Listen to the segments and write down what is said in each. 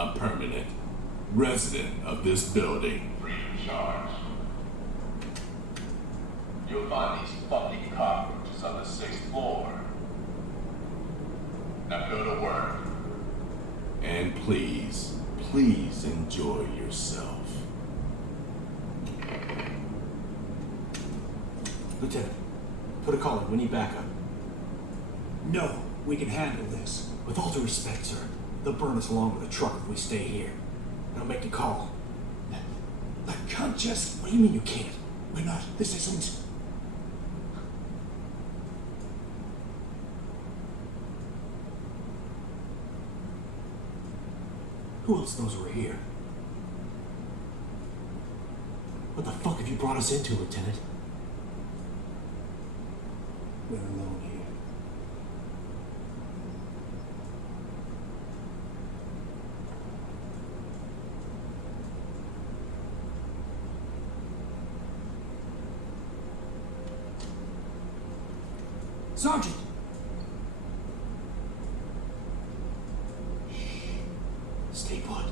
a permanent resident of this building. Free of charge. You'll find these fucking cockroaches on the 6th floor. Now go to work. And please, please enjoy yourself. Lieutenant, put a call in. We need backup. No, we can handle this. With all due respect, sir, they'll burn us along with the truck if we stay here. Now make the call. I can't just... What do you mean you can't? We're not... This isn't... Who else knows we're here? What the fuck have you brought us into, Lieutenant? We're alone here. Sergeant! Stay put.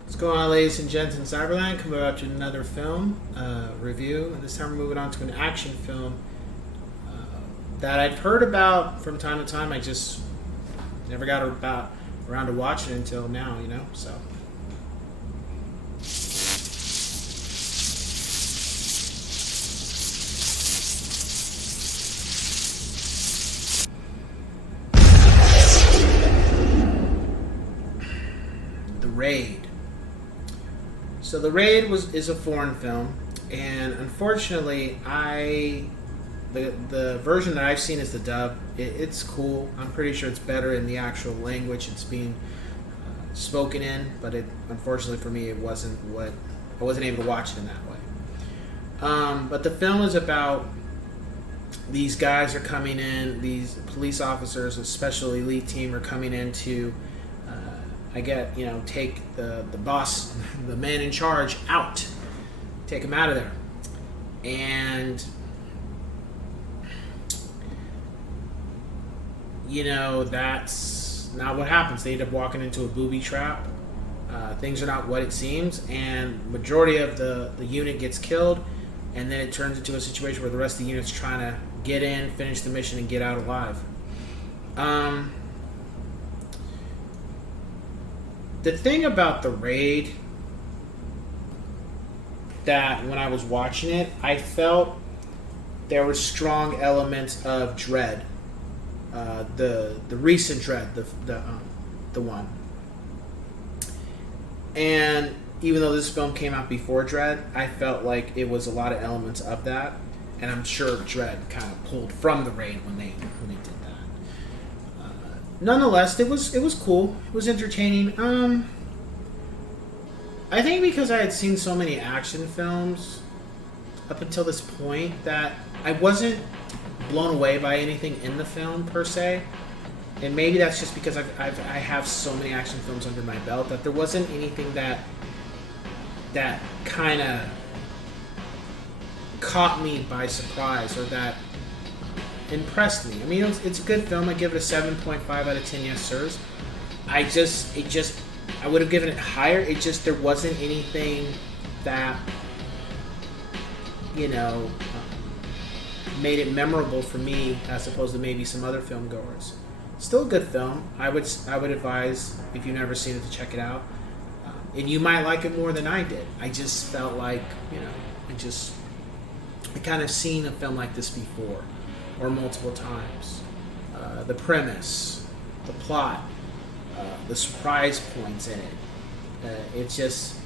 What's going on, ladies and gents in Cyberland? Coming up to another film review, and this time we're moving on to an action film that I've heard about from time to time. I just never got around to watching it until now, you know. So The Raid. So The Raid is a foreign film, and unfortunately, the version that I've seen is the dub. It's cool. I'm pretty sure it's better in the actual language it's being spoken in, but unfortunately for me, I wasn't able to watch it in that way. But the film is about these guys are coming in. These police officers, a special elite team, are coming in to take the boss, the man in charge, out. take him out of there. And that's not what happens. They end up walking into a booby trap. Things are not what it seems, and majority of the unit gets killed, and then it turns into a situation where the rest of the unit's trying to get in, finish the mission, and get out alive. The thing about the raid, that when I was watching it, I felt there were strong elements of Dread, the recent Dread, the one. And even though this film came out before Dread, I felt like it was a lot of elements of that, and I'm sure Dread kind of pulled from the raid when they did that. Nonetheless, it was cool. It was entertaining. I think because I had seen so many action films up until this point that I wasn't blown away by anything in the film per se. And maybe that's just because I have so many action films under my belt that there wasn't anything that kind of caught me by surprise or that impressed me. I mean, it's a good film. I give it a 7.5 out of 10 yes sirs. I would have given it higher. There wasn't anything that made it memorable for me as opposed to maybe some other film goers. Still a good film. I would advise, if you've never seen it, to check it out. And you might like it more than I did. I just felt like, I kind of seen a film like this before, or multiple times. The premise, the plot, the surprise points in it. It's just,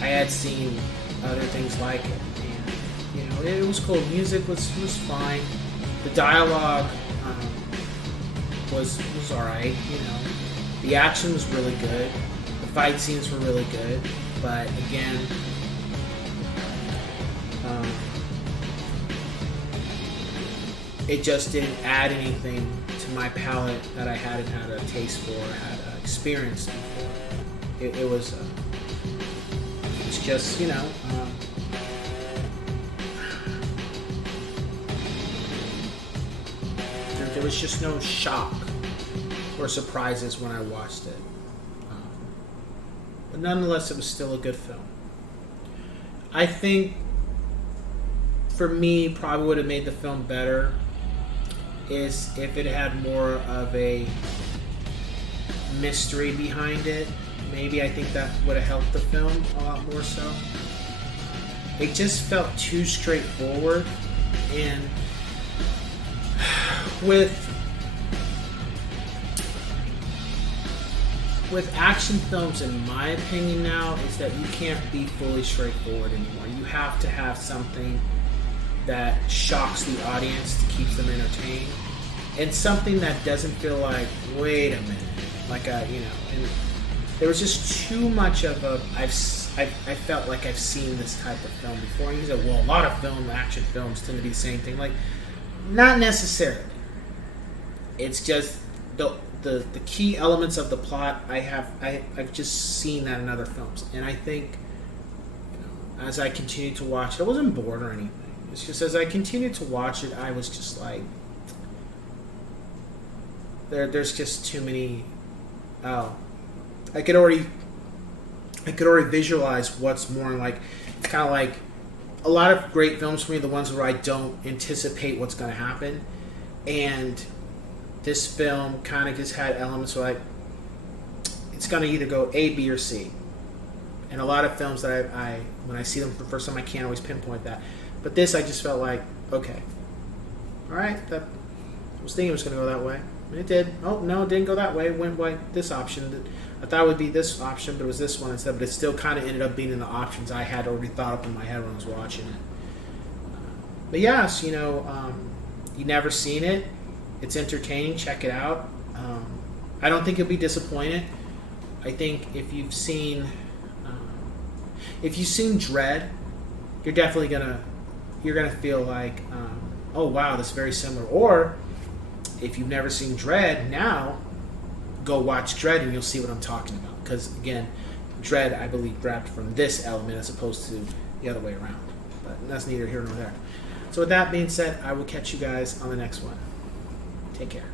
I had seen other things like it. And, it was cool. Music was fine. The dialogue was alright. The action was really good. The fight scenes were really good. But again, it just didn't add anything to my palate that I hadn't had a taste for or had experienced before. It was just, there was just no shock or surprises when I watched it. But nonetheless, it was still a good film. I think, for me, probably would have made the film better is if it had more of a mystery behind it. Maybe I think that would have helped the film a lot more so. It just felt too straightforward, and with action films, in my opinion now, is that you can't be fully straightforward anymore. You have to have something that shocks the audience to keep them entertained, and something that doesn't feel like, wait a minute, like and there was just too much of I felt like I've seen this type of film before. And you said, well, a lot of action films tend to be the same thing. Like, not necessarily. It's just the key elements of the plot. I've just seen that in other films, and I think as I continued to watch it, I wasn't bored or anything. It's just as I continued to watch it, I was just like, there's just too many. I could already visualize what's more like. It's kind of like a lot of great films for me, the ones where I don't anticipate what's going to happen, and this film kind of just had elements where it's going to either go A, B, or C. And a lot of films that I when I see them for the first time, I can't always pinpoint that. But this, I just felt like, okay, all right, I was thinking it was going to go that way. And it did. Oh, no, it didn't go that way. It went by this option. I thought it would be this option, but it was this one instead. But it still kind of ended up being in the options I had already thought up in my head when I was watching it. But yes, you never seen it. It's entertaining. Check it out. I don't think you'll be disappointed. I think if you've seen Dread, you're definitely gonna feel like, oh wow, this is very similar. Or if you've never seen Dread, now go watch Dread and you'll see what I'm talking about. Because again, Dread, I believe, grabbed from this element as opposed to the other way around. But that's neither here nor there. So with that being said, I will catch you guys on the next one. Take care.